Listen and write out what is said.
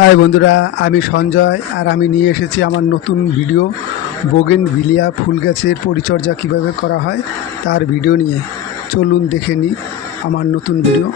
High বন্ধুরা, আমি সঞ্জয় আর আমি নিয়ে এসেছি আমার নতুন ভিডিও, বোগেন ভিলিয়া ফুল গাছের পরিচর্যা কীভাবে করা হয় তার ভিডিও নিয়ে। চলুন দেখে নিই আমার নতুন ভিডিও।